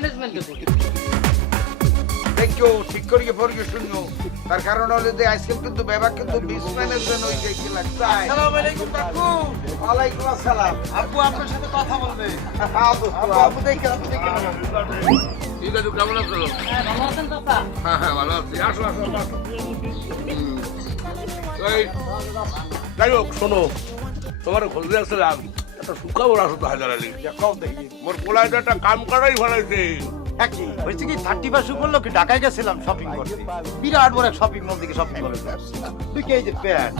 ম্যানেজমেন্টে করি। দেখো ঠিক করিয়ে পড়িয়ে শুনিও, তার কারণ হলো যে আজকাল কিন্তু ব্যবহার কিন্তু মিসম্যানেজমেন্ট হয়ে যায় কি লাগছে। আসসালামু আলাইকুম কাকু। ওয়ালাইকুম আসসালাম। আব্বু আপনার সাথে কথা বলবে। আব্বু দেখে ঠিক আছে, কেমন আছো? হ্যাঁ, ভালো আছেন চাচা? হ্যাঁ হ্যাঁ, ভালো আছি। আসো আসো আসো। এই, যাই হোক শোনো, তোমার খোঁজে আসছিলাম একটা সুখবর আসো তো হাজার আলী। কম দেখি মোর পোলায় তো একটা কাম করাই ফেলাইছে। একই হয়েছে কি 31 উপলক্ষে ঢাকায় গেছিলাম শপিং করতে। বিরাট বড় এক শপিং মল থেকে শপিং করে তুই কি এই যে প্যান্ট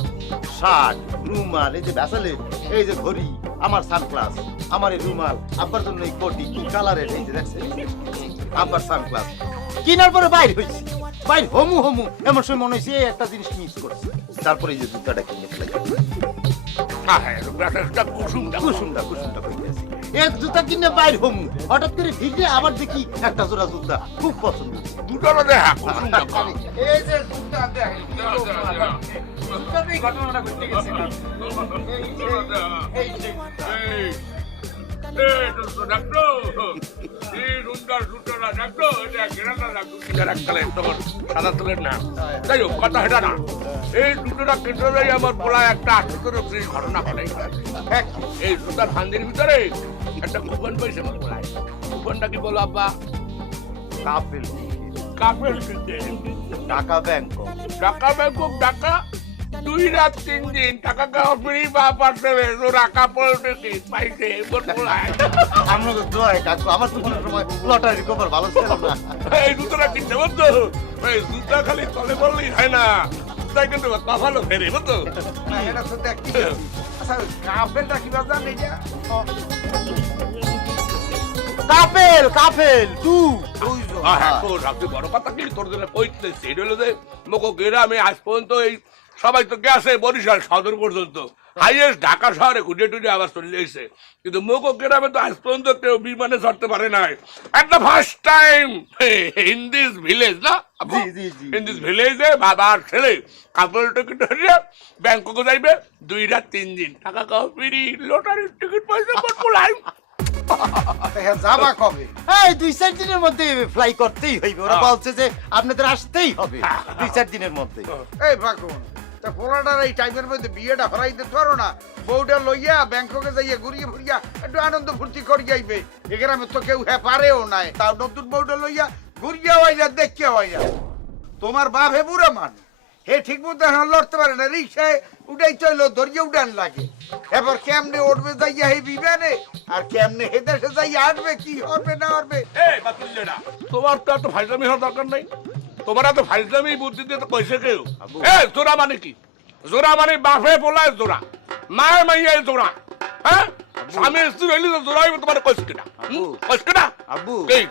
শার্ট রুমাল এই যে ভ্যাসেলিন এই যে ঘড়ি আমার সানগ্লাস আমার এই রুমাল আব্বার জন্য এই কোটি কি কালারের এই যে দেখছেন আব্বার সানগ্লাস কিনার পরে বাইর হয়েছি বাইর হমু হমু এমন সময় মনে হয়েছে এই একটা জিনিস মিস করছি তারপরে এই যে জুতাটা কিনে ফেলাই হ্যাঁ হ্যাঁ, একটা কুসুমটা কুসুমটা কইতেছি এক জুতা কিনে বাইর হমু হঠাৎ করে ভিড়ে আবার দেখি একটা জোড়া জুতা খুব পছন্দ দুটো দেখা কুসুমটা কম। এই যে দুটা দেখ জুতাতেই ঘটনাটা ঘটে গেছিলাম যাই হোক কথা হেটা না, এই দুটোটা কেটে আমার বলা একটা আশ্চর্য ঘটনা ঘটে। এই জুতার ফান্দির ভিতরে একটা কুপন পাইছে আমার বলায়। কুপনটা কি বলো আব্বা? কাপেল কাপের ঢাকা ব্যাংক ঢাকা ব্যাংকক ঢাকা 2 রাত 3 দিন টাকা খাওয়া ফ্রি বা পার্সেলে ওরা কাপড় টিকিট পাইছে বললায়। আমরা তো দোয়া কাকু আমার তো কোনো সময় লটারি খবর ভালো ছিল না এই জুতোটা কিনতে বলতো, এই জুতা খালি তলে বললেই হয় না, তাই কিন্তু কপালও ফেরে বুঝতো। না এটা তো দেখ কি আচ্ছা কাপেলটা কি বাজান এইটা কাপেল কাপেল হ্যাঁ, তোর সবচেয়ে বড় কথা কি তোর জন্য কইতেছি এটা হলো যে মোকো গ্রামে আজ পর্যন্ত এই সবাই তো গেছে বরিশাল সদর পর্যন্ত, হাইয়েস্ট ঢাকা শহরে ঘুরে টুরে আবার চলে এসেছে, কিন্তু মোকো গ্রামে তো আজ পর্যন্ত কেউ বিমানে চড়তে পারে নাই। একটা first time in this village না, ইন দিস ভিলেজে বাবার ছেলে কাপড় টিকিট ধরিয়ে ব্যাংককে যাইবে 2 রাত 3 দিন টাকা খাওয়া ফ্রি, লটারির টিকিট পয়সা পড়লাই। যাবা কবে? এই 2-4 দিনের মধ্যে ফ্লাই করতেই হইবে ওরা বলছে যে আপনাদের আসতেই হবে 2-4 দিনের মধ্যে এই ফাকুন তা পোলাটার এই টাইমের মধ্যে বিয়েটা হরাইতে পারো না? বউটা লইয়া ব্যাংককে যাইয়া ঘুরিয়ে ফুরিয়া একটু আনন্দ ফুর্তি করি যাইবে। এখানে আমি তো কেউ হ্যাঁ পারেও নাই, তাও নতুন বউটা লইয়া ঘুরিয়া হইয়া দেখিয়া হইয়া। তোমার বাপ হে বুড়া মান, হে ঠিক মতো এখন লড়তে পারে না, রিক্সায় উঠাই চলো ধরিয়ে উঠান লাগে। এবার কেমনে উঠবে যাইয়া হে বিমানে আর কেমনে হে দেশে যাইয়া আসবে, কি হবে না হবে। এই বাতুল্লেরা, তোমার তো এত ফাইজলামি হওয়ার দরকার নাই, তোমার এত ফাইজলামি বুদ্ধি দিয়ে তো কইছে কেউ। এই জোড়া মানে কি? জোড়া মানে বাপে বলায় জোড়া, মায়ের মাইয়ায় জোড়া, হ্যাঁ স্বামী স্ত্রী হইলে তো জোড়া হইবে, তোমার কইছে কিনা কইছে কিনা? আব্বু এই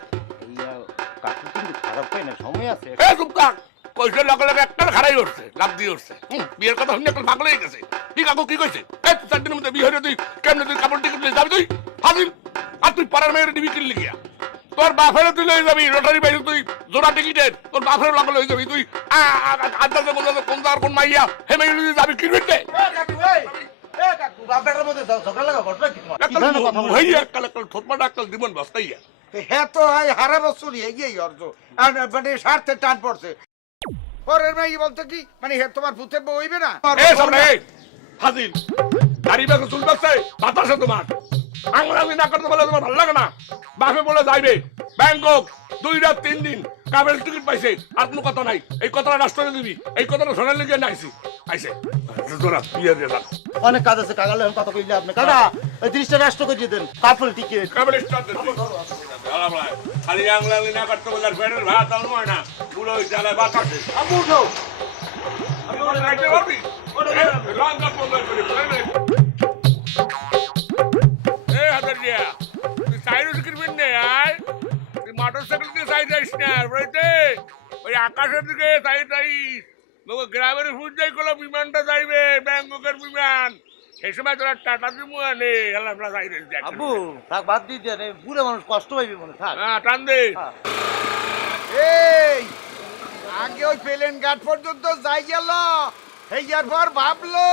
কাকু কিন্তু খারাপ হয় না সময় আছে এ চুপ থাক, কইছে লগে লগে একটা খারাই উঠছে, লাভ দিয়ে উঠছে। বিয়ের কথা শুনে একটা পাগল হয়ে গেছে। কি কাকু কি কইছে? এই 4 দিনের মধ্যে বিয়ে হয়ে তুই কেমনে তুই কাপড় টিকিট নিয়ে যাবি? তুই ফাজিল, আর তুই পাড়ার মেয়ের দিবি কিনলি গিয়া, তোর বাপের তুই লয়ে যাবি লটারি বাইরে, তুই জোড়া টিকিটের তোর বাপের লগে লয়ে যাবি, তুই আন্দাজে বললো কোন তার কোন মাইয়া হে মেয়ে যাবি কিনবি তে দিবন বস্তাইয়া। হ্যাঁ তো হারা বছরই এগিয়ে অর্জ আর মানে স্বার্থে টান পড়ছে। পরের মেয়ে বলতে কি মানে হে তোমার ভূতের বউ হইবে না? এই সব রে ফাজিল, গাড়ি ব্যাগে চুল বাসছে বাতাসে তোমার আঙুলাঙি না করতে বলে তোমার ভালো লাগে না? বাপে বলে যাইবে ব্যাংকক 2 রাত 3 দিন কাবেল টিকিট পাইছে, আর কোনো কথা নাই। এই কথাটা রাষ্ট্রে দিবি, এই কথাটা শোনার লেগে নাইছি আইছে তোরা বিয়ে দিয়ে যা। অনেক কাজ আছে কাকালে কথা কইলে আপনি কাকা এই 30টা রাষ্ট্র করে দেন কাপল টিকিট কাবেল স্টার্ট দে খালি আঙুলাঙি না করতে বলে ফেরের ভাত দাও নয় না, পুরো ওই জ্বালায় বাতাসে। আব্বু উঠো আমি ওরে রাইতে পারবি রং কাপ বন্ধ করে ফেলে। এই হাজার দিয়া তুই সাইরো শিখবি না আর তুই মোটরসাইকেল দিয়ে সাইড যাইস না, বুঝতে ওই আকাশের দিকে সাইড যাইস। লোক গ্রামের ফুট যাই করলো বিমানটা যাইবে ব্যাংককের বিমান, সেই সময় তোরা টাটা দিমু আনে হেলা ফেলা সাইড যাই। আব্বু থাক বাদ দিয়ে দেন এই বুড়া মানুষ কষ্ট পাইবে মনে থাক হ্যাঁ টান দে। এই আগে ওই প্লেন ঘাট পর্যন্ত যাই গেল, এই পর ভাবলো